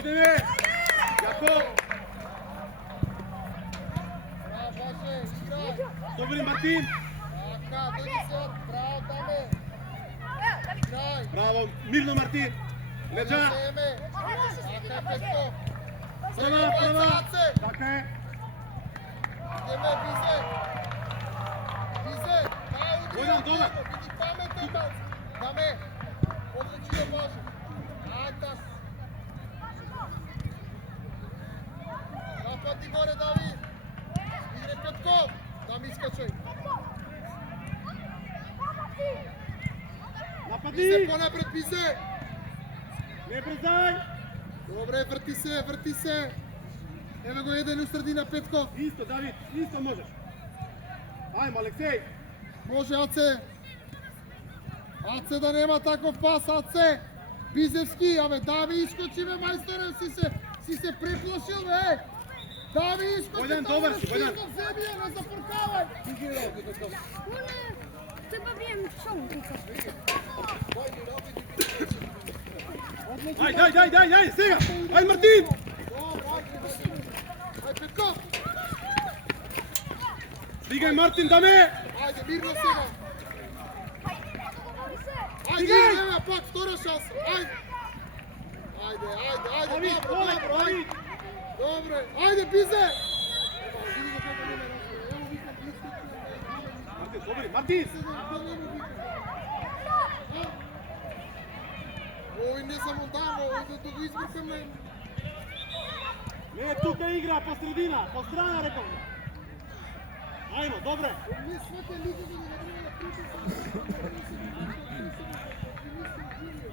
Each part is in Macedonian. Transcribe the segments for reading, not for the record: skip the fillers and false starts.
Идеме! Јако! Добри, Мартин! Браво, мирно, Мартин! Леđa! Права! Така е! Војдан, добар! Напади горе, Давид! Игре Петков! Там искачај! Напади! Бизе понапред, Бизе! Не брзај! Добре, врти се! Еве го еден у средина, Петков! Исто, Давид, исто можеш! Ајмо, Алексеј! Може, Аце! Аце да нема таков пас, Аце! Бизевски, абе, Дави искочи, бе, мајсторе, си се преплашил, бе! Дави искочи, Војдан, добар си, Војдан! Вземи ја, не запоркавај! Треба бием шоу тука. Ај, сега! Ај, Мартин! Ај, Петков! Стигај, Мартин, даме! Ајде, мирно сега! Ајде, Стигај! ева пак, втора шанса, ајде! Ајде, Давид, добро, Давид! добре, ајде, Бизе! Мартин, добри, Мартин! Ој не само дамо, да го избркаме. Не, тука игра, по средина, по страна, реков. Ајмо, добре! Не свете лигови не треба да притисат.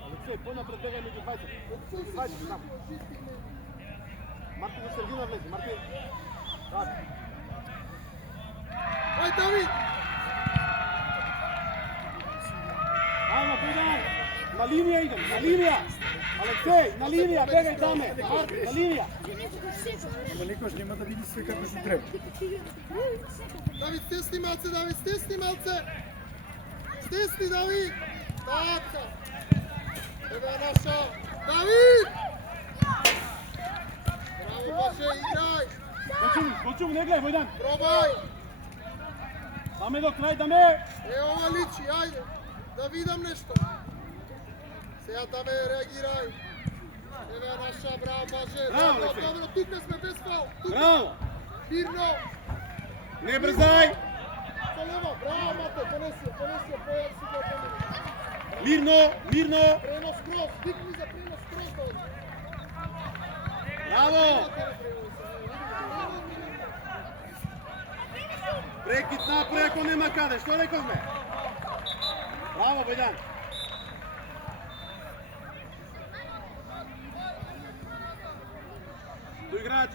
Алексеј, понапред бегај меѓу 20. 20 там. Мартин до средина влезе, Мартин. Так. Ај, Давид! Ајмо, Бојдан! На линија идем, на линија! Алексеј, на линија, бегај даме! На линија! Ама никош нема да види све како што треба. Давид, стесни малце, Давид, стесни малце! Стесни, Давид! Така! Еве наша! Давид! Браво, Боже, играј! Почум, не гледај, Бојдан! Пробај! Даме до крај, даме! Ова личи, ајде! Да видам нешто! Сега даме, реагирај! Еве наша, браво, Боже! Браво, Добро, Алексеј. добро, тука сме без фал! Браво! Мирно! Не брзај! Солево, браво, Мате, понеси, појад си го помени! Мирно, мирно! Пренос крос, викни за пренос крос, Давид! Браво! Прекит напред, ако нема каде, што рековме? Браво, Бојдан! До играч!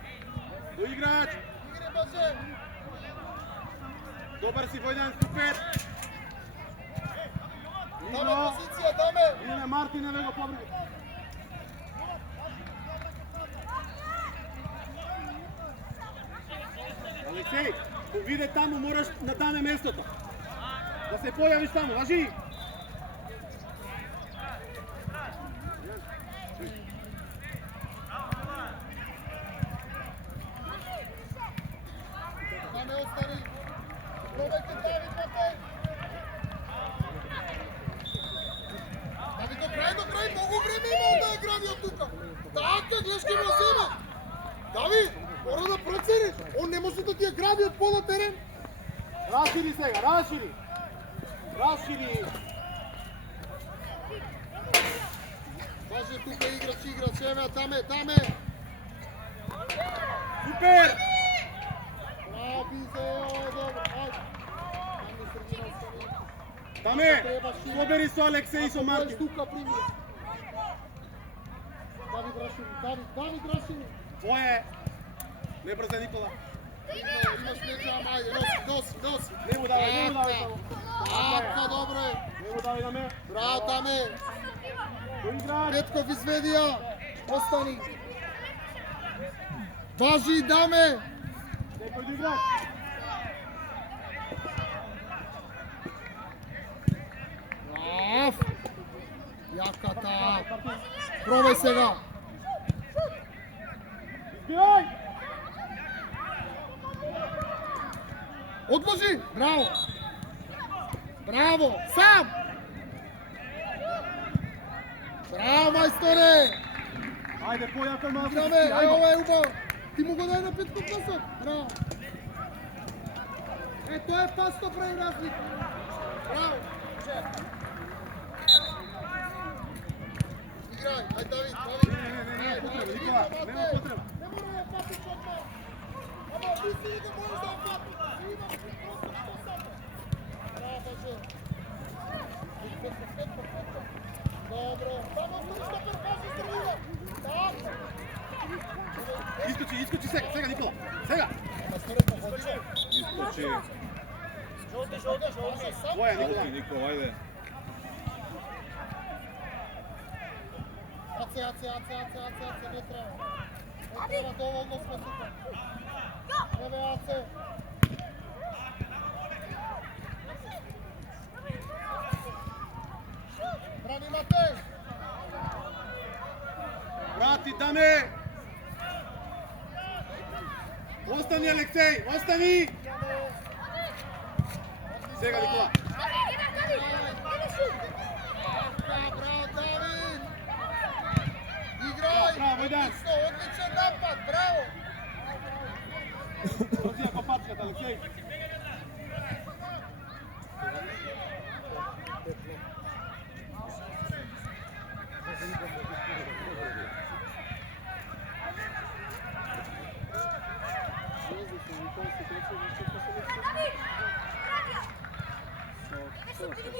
До играч! Игре, Боже! Добар си, Бојдан, супер! Даме Мирно! позиција, даме! Иле Мартин, еве го побрги. Алексеј, го виде таму, мораш да даме местото. Да се појавиш таму, важи! Даме остани! Пробајте, Давид, Матеј! Давид, до крај, многу време имал да ја гради од тука! Така, гледаш ке го зема! Давид, мора да процениш! Он не може да ти ја гради од пола терен! Расшири сега, расшири! Расшири! Боже, тука играч, еве, даме! Супер! Браво, Бизе, добро, ајде! Даме средина остани. Даме, собери со Алексеј и со Мартин. Тука прими. Давид Рашини. Твое. Не брза Никола. Имаш леđa, ајде, носи. Не му давај само. Така, добро е. Не му давај на ме. Браво, даме. До играч. Петков изведи ја. Остани. Важи, даме. Некој до играч. Јаката. Пробај сега. Добивај! Odloži! Bravo! Bravo! Sam! Bravo, majstore! Ајде, појако малку. Играме! Ево е убаво! Ти му го дај на Петко пасот! Браво! Е, тоа е пас, тоа прави разлика! Браво! Играј! Ајде, Давид! Нема потреба, Никола, нема потреба. Не мора да патиш одмah! Ама, мисли да можеш да патиш! Браво, Боже! Добро! Само оставиш на перпази, Сергија! Така! Искочи сега, Никола. Сега. Искочи. Твоја, Никола. Никола, ајде. Аце, не треба. Не треба, доволно сме тука. Еве, Аце. Брани, Матеј! Брати, даме! Остани, Алексеј, остани! Сега, Никола. Браво, Давид! Играј! Браво, Бојдан! Одличен напад, браво! Брзи ако пачкат, Алексеј.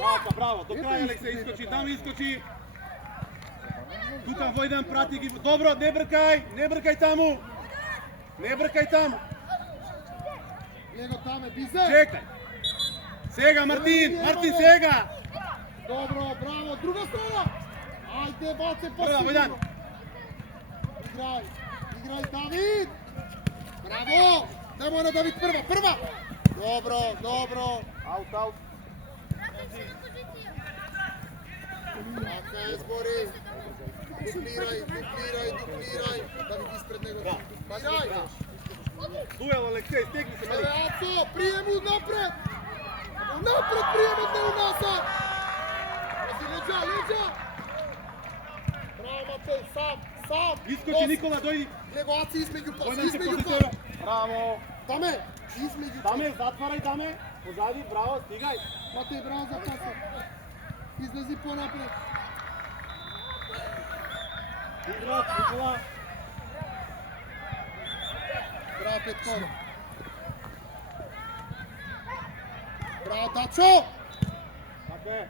Така, браво, до крај, Алексеј, искочи, там искочи. Тука Војдан прати ги. Добро, не бркај таму. Не бркај таму. Него таме, Бизе! Чекај. Сега, Мартин, сега. Добро, браво, друга страна! Ајде, баце, Прва, Војдан. Играј, Давид! Браво! Немој на Давид, прва! Добро! Аут. Така е, збори! Дуплирај! Давид испред него. Бажај! Дуел, Алексеј, стегни се, Еве, мали. Ацо, приему напред! Напред приемот, не унасад! Леđa! Браво, Матеј, сам! Искочи, Никола, дојди. Него, Аци, измеѓу пас! Војдан се после тебе. Браво. Даме! Измеѓу пас! Даме, затварај, даме. Позади, браво, стигај. Матеј, браво за пасот! Излези понапред! Играч, Никола. Браво, Петко! Браво, Дачо! Така е.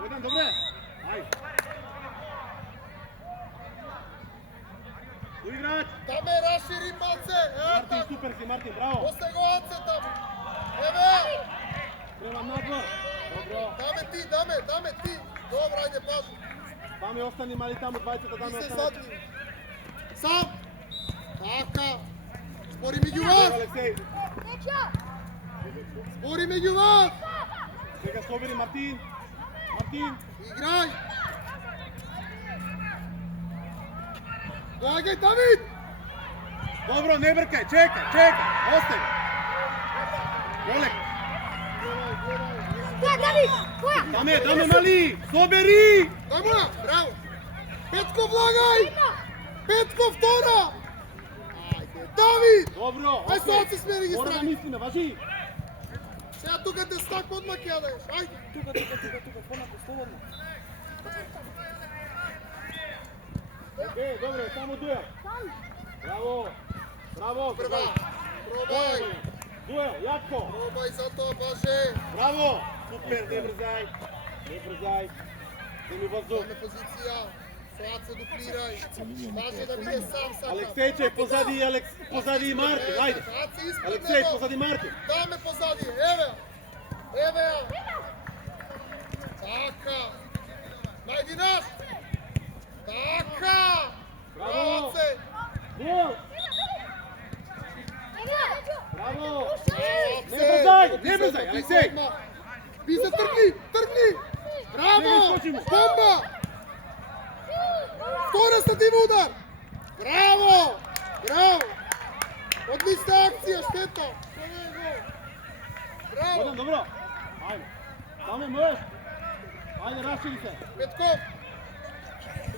Војдан, добре. Ај. Играч. Даме, расшири малце! Мартин, супер си, Мартин, браво. Остай го Аце таму! Еве! Према надвор. Добро. Даме ти! Добро, ајде, пажу! Даме, остани мали таму, двајцата даме, Ти се останат. задни! Сам! Така! Спори меѓу Браво, вас! Алексеј. Спори меѓу вас! Сега слободи, Мартин. Играј! Доаѓај, Давид! Добро, не бркај, чекај, остај. Олег, даме, мали, собери! Дај му ја, браво! Петко, влагај! Петко, втора! Ајде, Давид! Добро, Ај со Аци смери ги мора да страни! мислиме, важи. Сега тука те стак одмак ја даеш, ајде! Тука, понако, слободно. Океј, добре, само дуел. Браво, Прва, пробај! дуел, јако. Пробај за тоа, Баже! Браво, супер, не брзај. Земи воздух. Даме позиција, со Аце дуплирај. Баже да биде сам сака. Алексејче, позади Мартин, ајде. Аце испред Алексеј, него. позади Мартин. Даме позади, еве ја. Така. Најди наш. Така. Браво. Аце. Дуел. Браво. Браво, не брзај, Алексеј! Бизе, тргни! Браво! Не искочи му. Бомба! Втора статива удар! Браво! Одлична акција, штета! Браво! Војдан, добро! Ајде, саме можеш! Ајде, расшири се! Петков!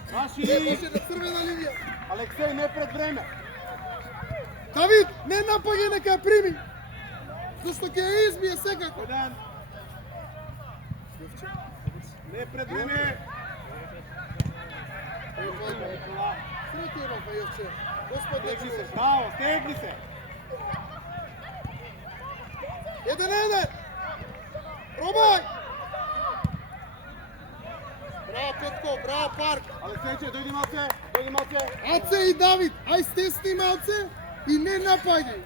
Не Расшири! може на црвена линија! Алексеј, не пред време! Давид, не напаѓај, нека ја прими! Зашто ќе ја избие секако! Војдан! Не пред време! Среќи има Пајовче! Господ да Стегни се, чува! браво, стегни се! 1-1! Пробај! Браво Петков, браво Парк! Алексејче, дојди малце! Аце и Давид, ај стесни малце и не напаѓај!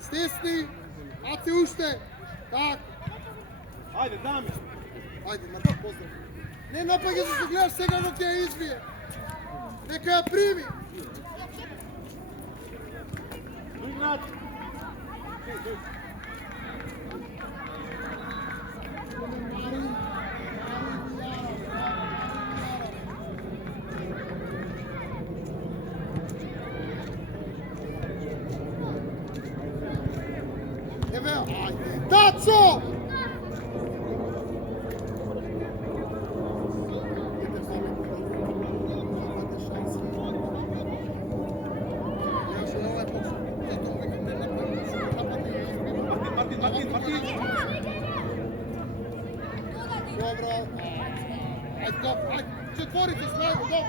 Стесни, Аце уште! Так, Ајде, даме! ајде, Марко, поздрав! Не напаѓај, за да гледаш сега но ќе ја избие! Нека ја прими! Играч! Еве, ајде! Тацо! Мартин! Добро. Ајде, четворите снајде, добро.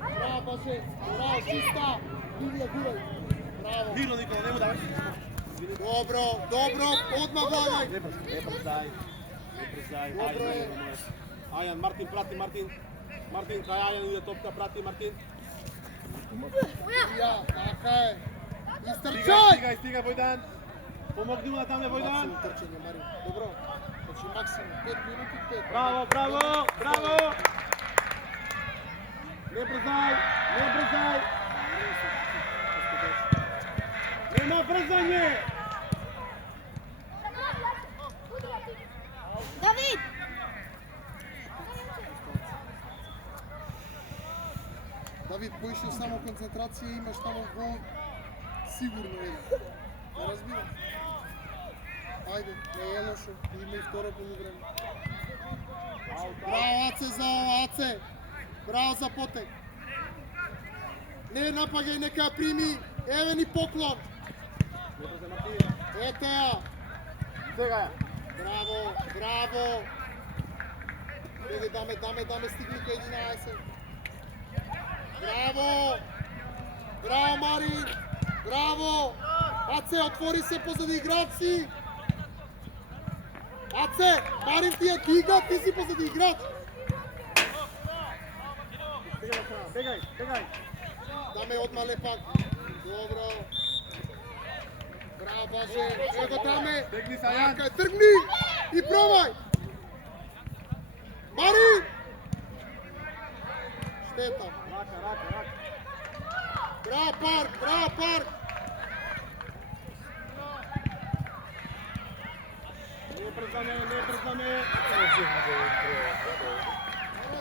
Браво, Баше. Браво, чиста. Гурај. Браво. Мирно, Никола, нема да... Добро, одма влагај. Не брзај. Добро е. Ајан, Мартин, прати Мартин. Мартин, кај Ајан иде топка, прати Мартин. Ја, така е. Истрчај! Стига, Војдан. Помогни му на таме, Војдан. Максимум трчање, Мари. Добро. Значи максимум 5 минути 5. Браво! Не брзај! Нема брзање! Давид! Давид, поише само концентрација, имаш тамо гол. Сигурно е. Не разбирам. Ајде, не е лошо. Има и второ полувреме. Браво, Аце, за Аце. Браво за потек. Не напаѓај, нека ја прими. Еве ни поклон. Не брзај, Мартин. Ете ја. Сега ја. Браво. Еде, даме, стигни кај 11. Браво, Мари. Браво. Аце, отвори се позади играци. Аце, Марин ти е дига, ти си позади играч. Бегај. Даме одма лепак. Добро. Браво, Баже. Его даме. Бегни са, Јан. Така, тргни и пробај. Марин. Штета. Рака. Браво, Парк. Не брзаме.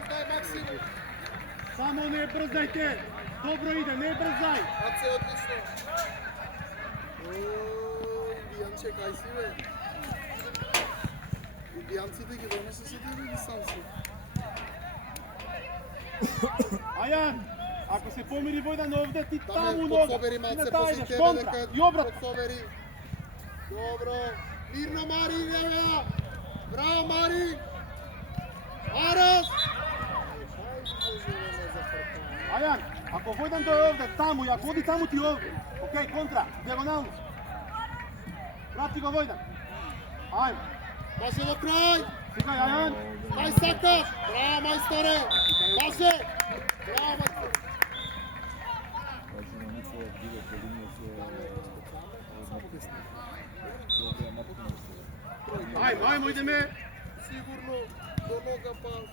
Дай Максимум. Само не брзајте. Добро иде, не брзај. Аце, одлично. Индијанче, кај си, бе? Индијанците ги донесе се тебе ги сам си. Ајан, ако се помири Војдан овде, ти таму Даме, нога. подсобери малце Не пози тајдеш тебе, контра. дека И обратно. подсобери. Добро. Мирно, Мари, еве. Браво, Мари. Арас. Ајан, ако Војдан дојде овде, таму, и ако оди таму, ти овде. Океј, контра, диагонално. Прати го Војдан. Ајде. Баше до крај. Стигај, Ајан. Дај сакаш. Браво, мајсторе. Баше. Браво, мајсторе. Ајмо, идеме. Сигурно, до нога пас.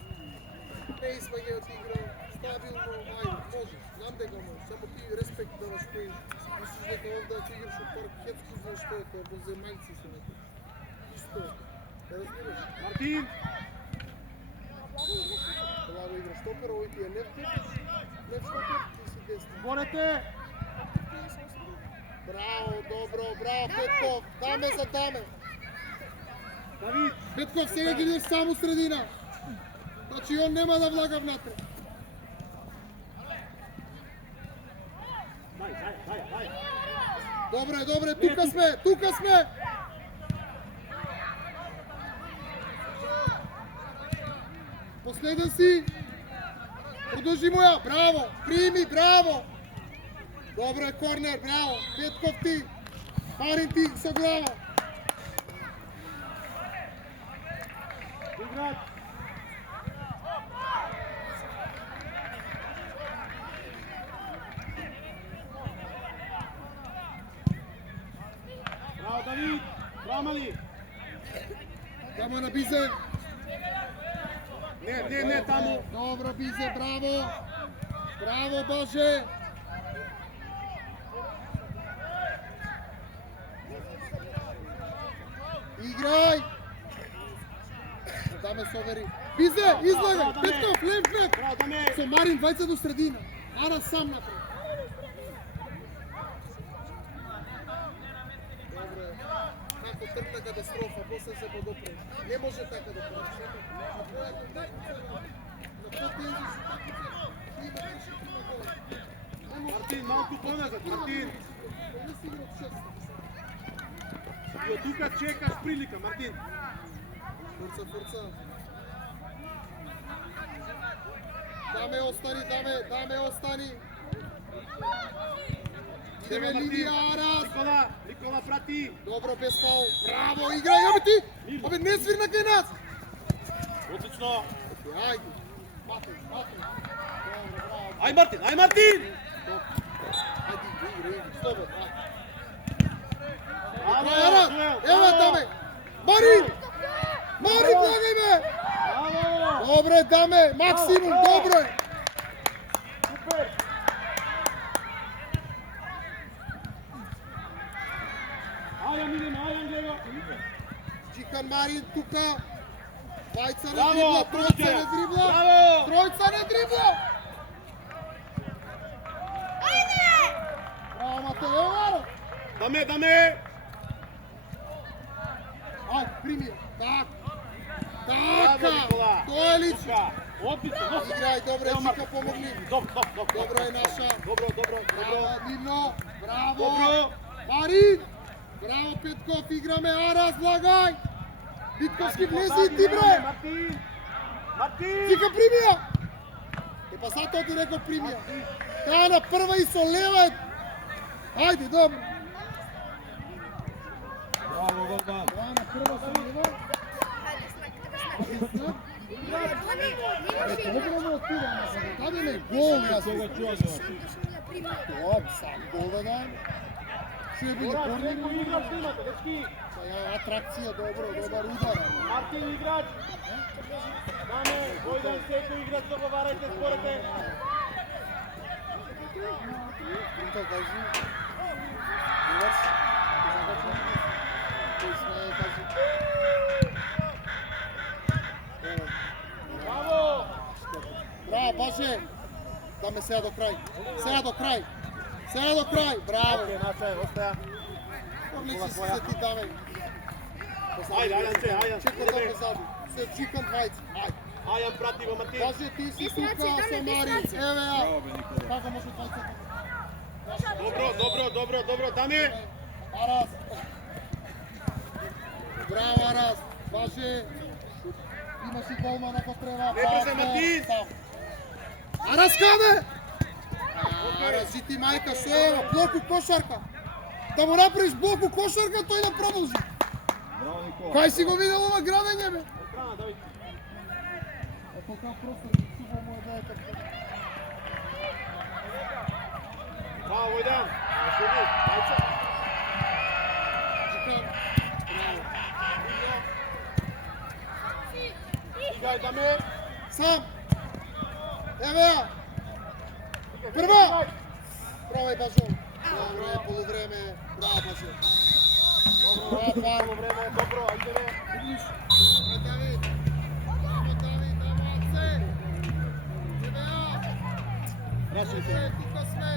Не испаѓај од игра. Стабилно, ајде, можеш. Знам дека можеш. Само ти респект. Дефект да стоиш. Мислиш дека овде ако играш од парк Хецко, знаеш што е тоа, во земјајци се некој. Исто. Да разбираш? Мартин! Плаво игра штопер, овој ти е лев тепиш. Лев штопер, ти си десни. Борете! Браво, добро, браво, Петков. Даме за даме. Давид! Петков, сега ги идеш само средина. Значи он нема да влага внатре. Дай! Добре, добре, тука сме. Последен си. Продължи му ја, браво, прими, браво. Добре, корнер, браво. Петков ти. Марин ти со глава. Играч! Браво, Давид! Брамали! Тамо на Бизе. Не, таму! Добро, Бизе, браво. Браво, Боже. Играј. Даме се овери. Бизе, излагај. Петков, лев бек. Браво, Даме! Со Марин, двајца до средина. Ара сам напред. Добре. Како тргна катастрофа, после се подопре. Не може така да порачи. На твојата на потензи се така се. Има беше на гол. Мартин, малку поназад, Мартин! Не си игра од 6. И од тука чекаш прилика, Мартин! Фурца. Даме остани. Идеме Лидија Арас. Никола прати! Добро, без фаул. Браво, играј, абе ти! Абе, не свирна кај нас! Одлично! Ајде. Матој. Браво. Ај Мартин! Ајде, играј, слободно. Арас, ева даме. Марин, благај ме! Браво! Добре, даме, максимум, добро е. Супер! Ајан гледа! Џихан Марин тука. Двајца не Браво, дрибла, тројца не дрибла. Браво! Тројца не дрибла. Браво, Матео. Даме! Ајде, прими ја. Така. Браво, Никола! Тоа е лично. Отлично! Играј, добре, Ево, Џика помогни. Добро е наша. Добро! Браво, Нино. Браво. Добро! Марин. Браво, Петков, играме. Арас, благај. Витковски влези и ти, бре. Мартин! Џика, прими ја. Па затоа ти рекол прими ја. Таа на прва и со лева е. Ајде, добро. Браво, Голдан! Таа на прва со лева. Добро му отиде, ама за да даде не гол, јас го чувам. Тоа, сам гол да даде. Ше биле корнери. Некој играч имате, дечки! Атракција, добар удар. Мартин играч! Даме, Војдан, секој играч договарајте, спорете! Принто кажи. Риварс. Кој сме кажи. Браво! Браво, Боже. Даме сега до крај. Сега до крај. Браво. Остаја. Одлично си се ти даме. Ајан, Чекай да позади. Се чикам двајца. Ајде. Ајан прати во Мартин. Боже, ти си тука со Марин. Еве ја. Како може двајца? Добро, Даме! Арас. Браво, Арас. Боже. Имаш и голман ако треба. Не брзе, Мартин. Арас каде? Арас, жити мајка, со ева, блок у кошарка. Да му направиш блок у кошарка, тој да продолжи. Кај си го видел ова градење, бе? Страна, Давид. Ако кај просто супер му е да е така. Браво, Војдан! Седи, ајца! Чекам. Играј, Даме! Сам. Еве ја. Прва. Пробај Бажо. Добро, полувреме. Браво Бажо. Добро, браво, полувреме. Добро, ајде. Видиш? Давид. Давид, давай Аце. ТВА. Раши се. Тука сме.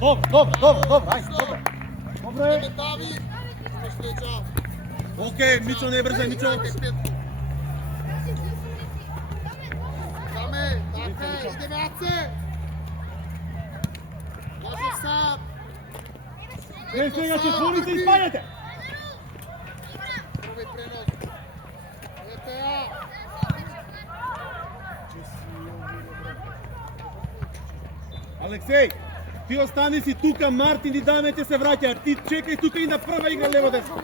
Добро, ајде, добро. Добро е. Давид. Океј, Мичо, не брзај, Мичо. Даме, така, идеме Аце. Може сад. Не, сега ќе отворите и спаѓате. Пробај пренос. ЕТА. Алексеј, ти остани си тука, Мартин и Даме ќе се враќаат. Ти чекај тука и на прва игра лево десно.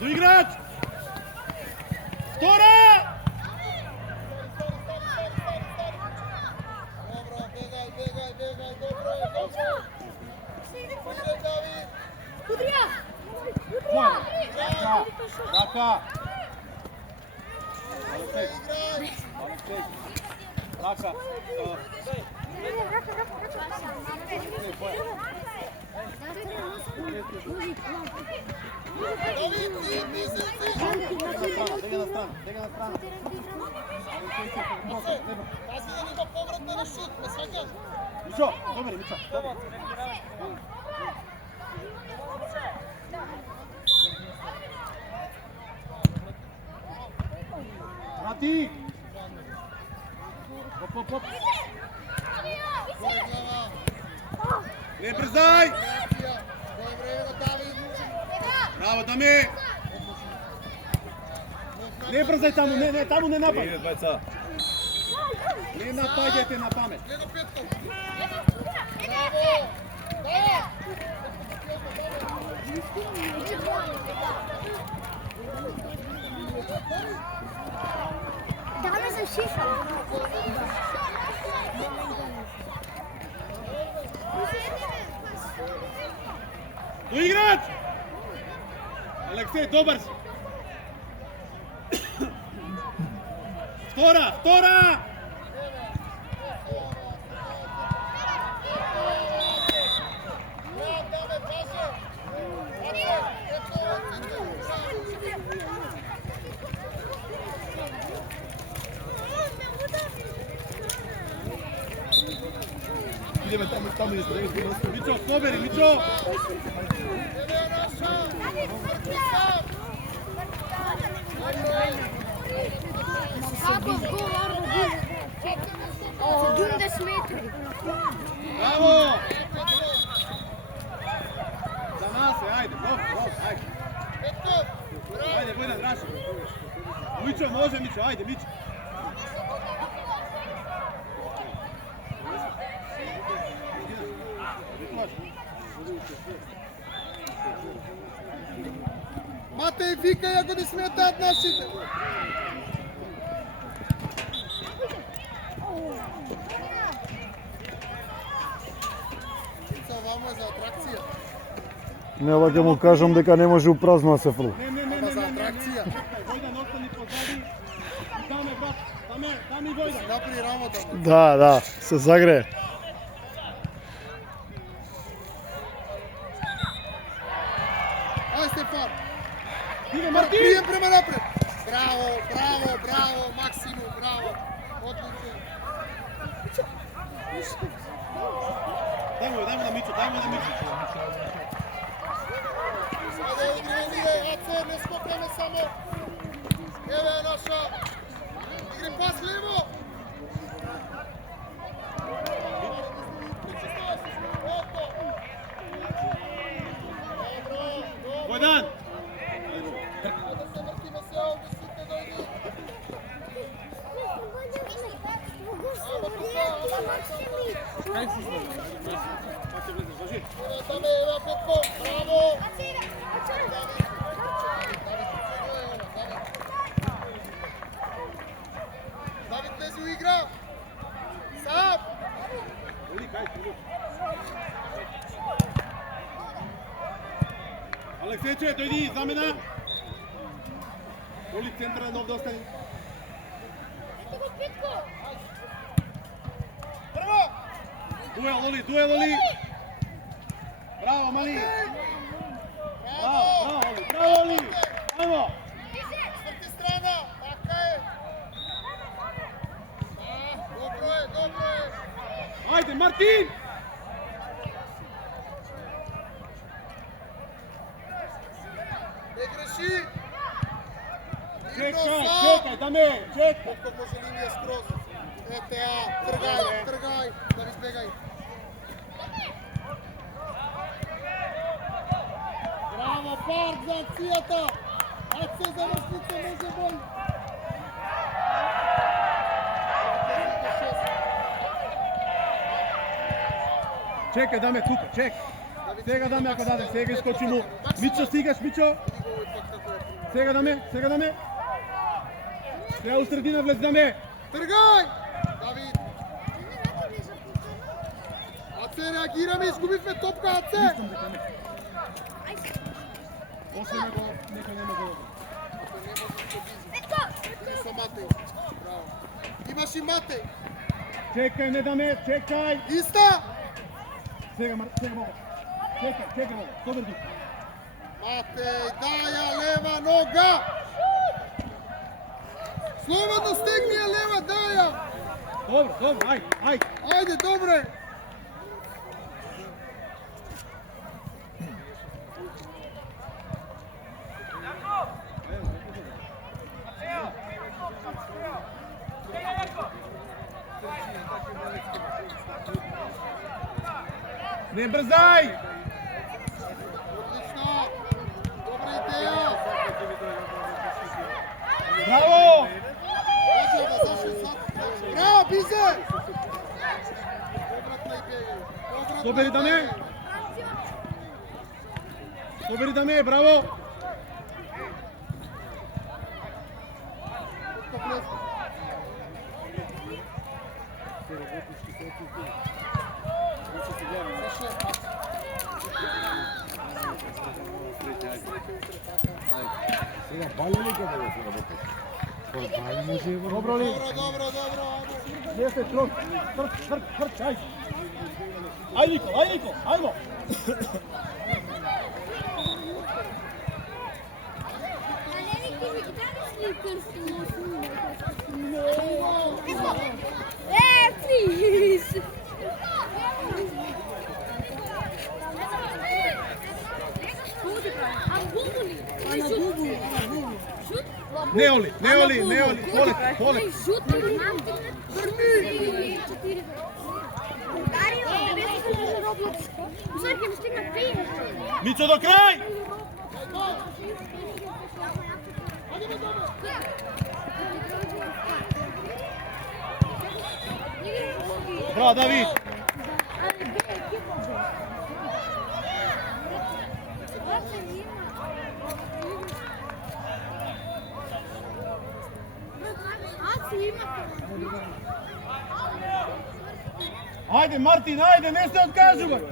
До играч! Втора! Добро, бегај, добро. Може Давид. Удрија! Рака! Играј. Алексеј! Рака! Давид, ти мисли. Дега на страна. Пази да ни го повратне на шут, ме сваќаш? Мичо, добри, Мичо. Мати! Оп. Горе глава. Не брзај! Реакција. Кој време на Давид. Браво, Даме! Не брзај таму, не, таму не напаѓај. Двајца. Не напаѓајте на памет. Гледа Петко. Браво. Да. Даме за шиша. До играч! Алексеј, добар си. Втора! Идеме таму Мичо, побери, Мичо! Каков гол Арно бил? 70 метри. Браво! За нас е, ајде, добро, ајде. Ајде, Бојдан, Раши. Мичо, може, Мичо, ајде, Мичо. Матеј, викај ако ни сметаат нашите. Це вамо е за атракција. Не, ова ќе му кажам дека не може упразно да се фрли. Ама за атракција. Бојдан, остани позади. Даме, брат, даме и Бојдан. Направи работа. Да, се загре. Ај Стефан. Иде Мартин! Прием према напред. Браво, Максиму, браво. Одличен. Дај му на Мичо. Ајде, игри, Аце, не скокаме само. Еве е наша. Игри пас лево. Бојдан! Да се вртиме се овде, сите дојди. Еве Петко, браво. Давид влези у игра. Сам. Алексејче, дојди, замена. Оли централен овде остани. Дуел, Оли! Браво, Мали! Браво, Оли! Ајмо! Четврти страна, така е. Добро е. Ајде, Мартин! Не греши. Чекај, даме, чекај! Колко може линија скроз. Ете, тргај, да ви избегај. Браво, Парк за акцијата! Аце завршница може болј. Чекај, даме, тука, чекај. Сега даме, ако даде, сега искочи му. Мичо, стигаш, Мичо? Сега даме. Сега у средина влез, даме. Тргај! Давид! Аце, реагираме, изгубивме топка, Аце! После некој нема гол. Со Матеј. Браво. Имаш и Матеј. Чекај, не даме, чекај. Иста! Сега Бога. Чекај Бога. Добар дух. Матеј, даја лева нога! Слободно стегни ја лева, даја! Добро, ајде. Ајде, добре! Не брзај! Отлично! Добра идеја! Браво! Браво, Бизе! Добратна идеја! Добери даме, браво! Сега бали ли ќе да се работи? Бали може и Добро ли? Добро! Не се трок. Трк, ајде. Ајде, Нико, ајмо. Please. Не Оли. Поле. Мичо до крај! Браво, Давид! Ајде, Мартин, ајде, не се откажувай!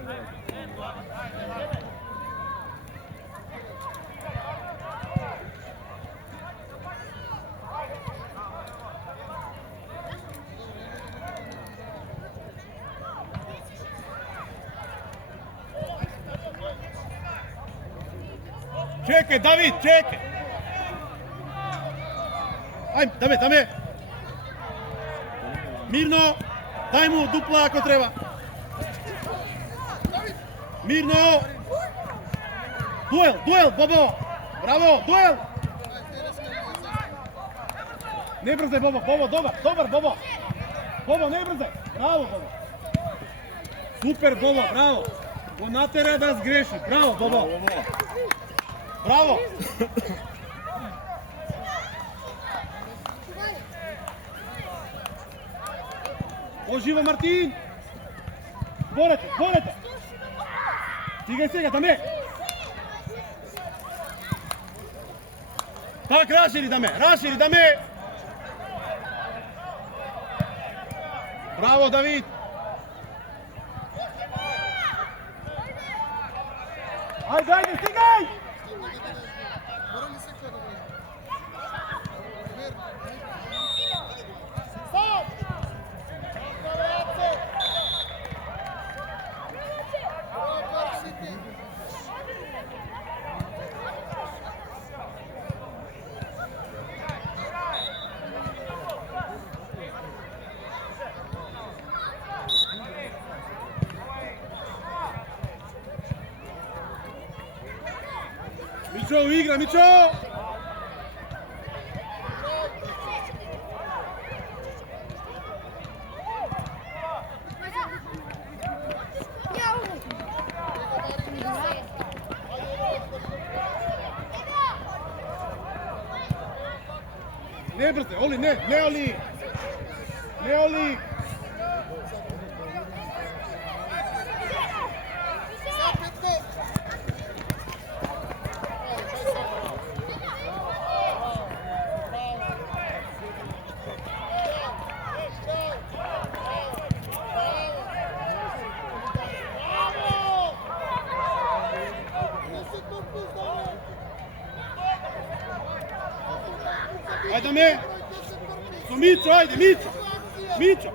Чекај, Давид, чекај! Ајде, даме! Мирно! Дај му дупла ако треба! Мирно! Дуел, Бобо! Браво, дуел! Не брзај, Бобо, добар, Бобо! Бобо, не брзај! Браво, Бобо! Супер, Бобо, браво! Го натера да сгреши, браво, Бобо! Браво! Ожива Мартин! Борете! Стигај сега, даме! Так, рашири, даме! Браво, Давид! Ајде, стигај! Мора ли секој да влезе? Мичо, игра, Мичо! Не брзе, Оли, не Оли! Не Оли! Ajde me! Со Мичо, ајде, Мичо! Мичо!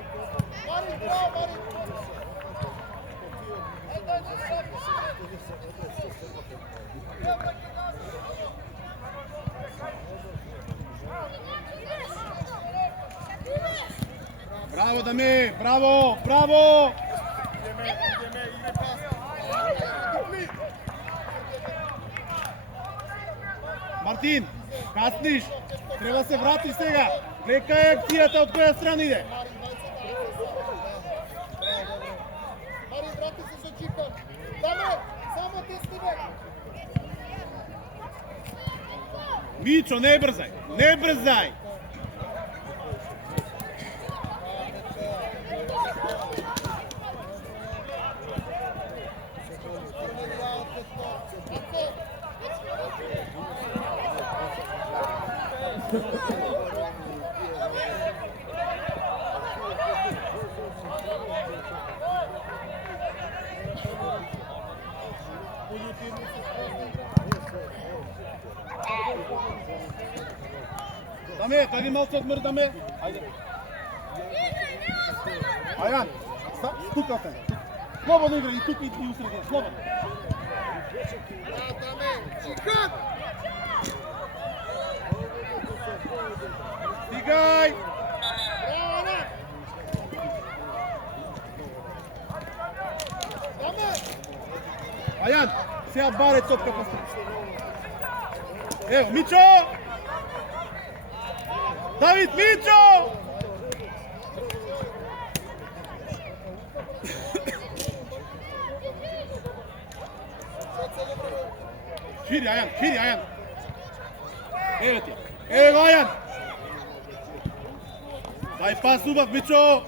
Браво, Даме! Браво! Браво! Мартин, касниш! Треба се вратиш сега! Лека е акцијата од која страна иде? Мари, врати се со Чикон. Даме, само тесни бе. Мичо, не брзај! Не брзај! Даме, дај малку одмор, Даме. Ајде. Ајан, тука се. Слободно игра и тука и усредина, слободно. Даме, Чикон! Стигај! Браво, Ана! Даме! Ајан, сега баре топка постапи. Ево, Мичо! Давид, Мичо! Шири, Ајан, шири, Ајан. Ево ти. Ево, Ајан. Дај пас убав, Мичо.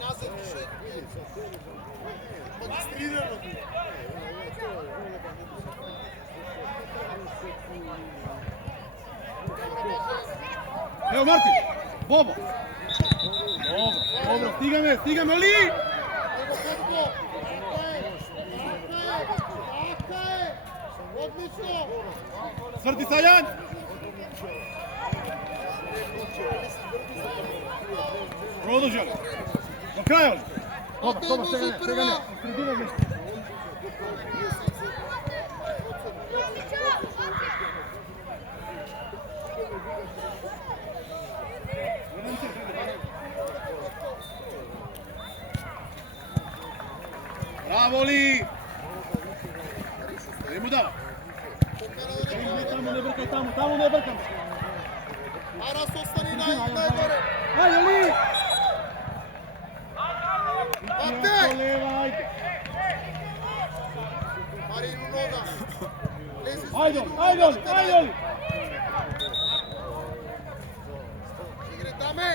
Ево, Мартин. Бобо. Добро, стигаме ли? Ево, Петко! Така е! Одлично! Сврти се, Ајан. Продолжи, Оли. До крај, Оли. Добро, сега не. Средина нещо. Браво, Оли. Не му дава. Таму не бркај, таму не бркам. Арас остани најгоре. Ајде, Оли. Матеј! Ајде. Марин нога. Ајде, Оли. Игре, Даме!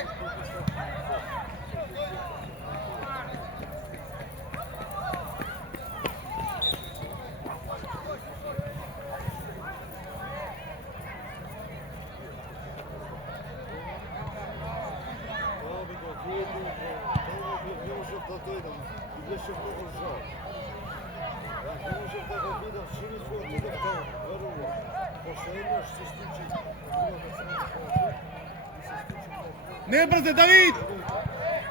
Не брзе, Давид!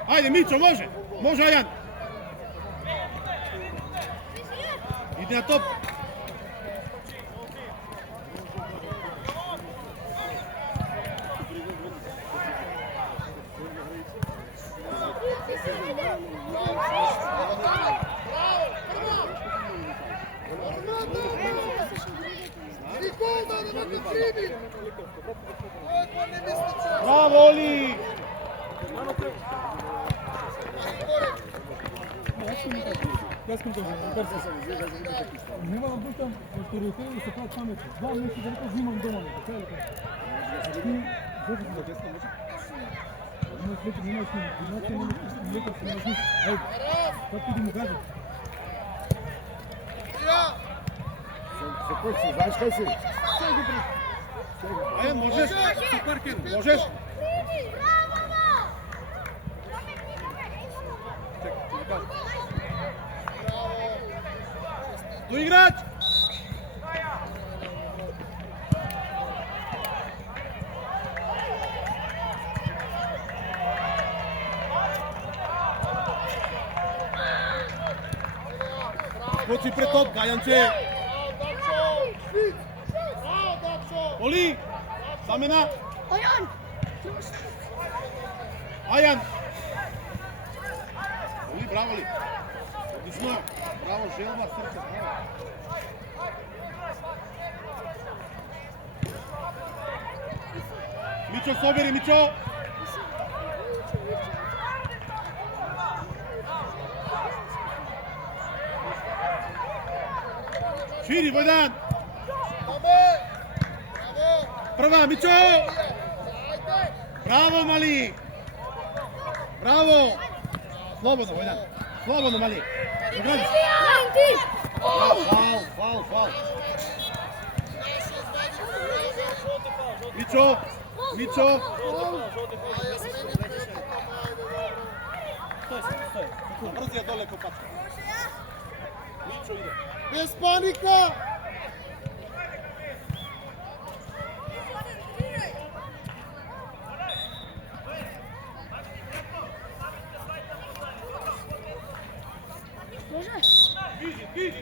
Ајде, Мичо, може! Може, Ајан! Иди на топ! Три гол, да, Браво, Оли! Нема да бутам авторитет и се прават паметни. Два месеца да не взимам дома. Така ли? Нямаш лекар, айде, както да му кажа. За кој си? Знаеш кај си? Ајде, можеш? Можеш? До играч! Скочи пред топ, Гајанче! Оли! Замена! Ајан! Ајан! Оли, браво ли! Одлично! Браво, желба, срце! Мичо, собери, Мичо! Шири, Војдан! Прва, Мичо! Браво, Мали! Браво! Слободно, Војдан! Слободно, Мали! Играч! Фаул, фаул! Мичо! Мичо! Стој! Брзи ја доле копачка. Мичо иде. Без паника!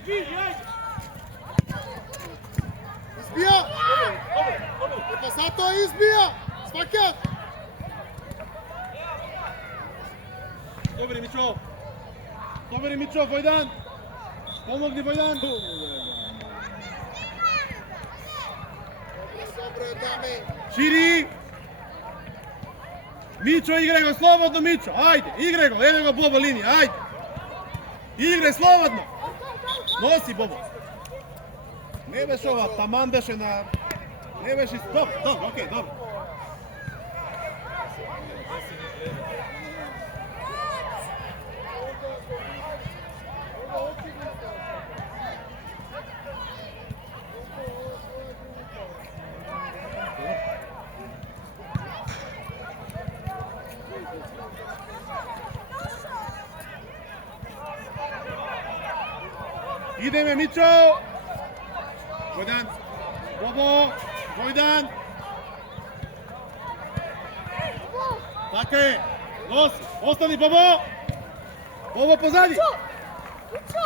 Движи, ајде! Избија! Пасато избија! Сваќа! Добри, Мичо! Добри, Мичо, Војдан! Помогни, Војдан! Шири! Мичо, играј го слободно, Мичо! Ајде, играј го! Еде го Бобо линија, ајде! Играј слободно! Носи, Бобо! Не беше ова, таман беше на... Не беше... Добро, окей, добро. Идеме, Мичо! Војдан! Бобо! Војдан! Така е! Носи! Остани, Бобо! Бобо позади! Мичо!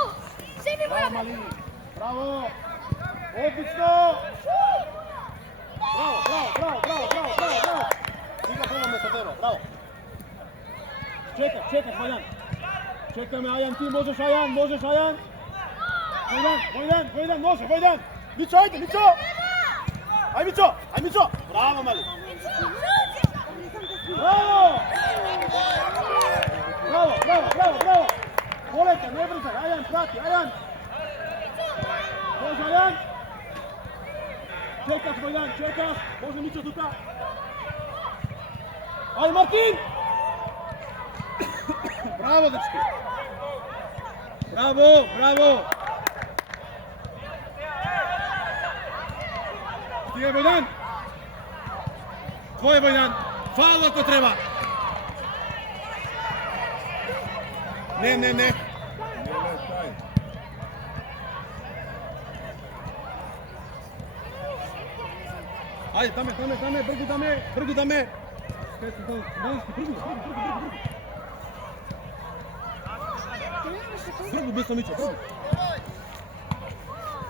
Земи Браво, Мали! Браво! Одлично! Браво! Стига Бобо ме тебе, браво! Чекаш, Војдан! Чекаме, Ајан, ти можеш, Ајан! Војдан, може, Војдан! Мичо, ајде, Мичо! Ај, Мичо! Браво, Мали! Браво! Полека, не брзај, Ајан, прати, Ајан! Може, Ајан! Чекаш, Војдан, може Мичо тука! Ајде, Мартин! Браво, дечки! Браво! Стига, Војдан! Твој, Војдан! Фаул ако треба! Не. Ајде, даме, бргу даме! Бргу мисло, Мичо,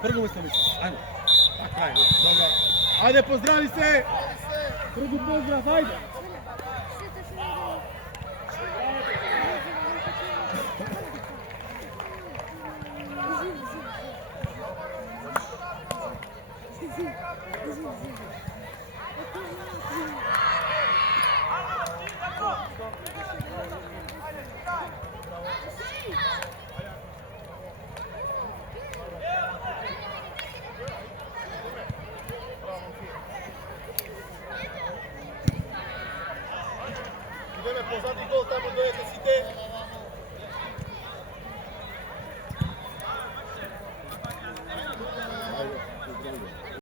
бргу! Ајде! Така е, добро! Ајде, поздрави се! Бргу поздрав, ајде! Ideme pozadi gol, tamo dojete sите.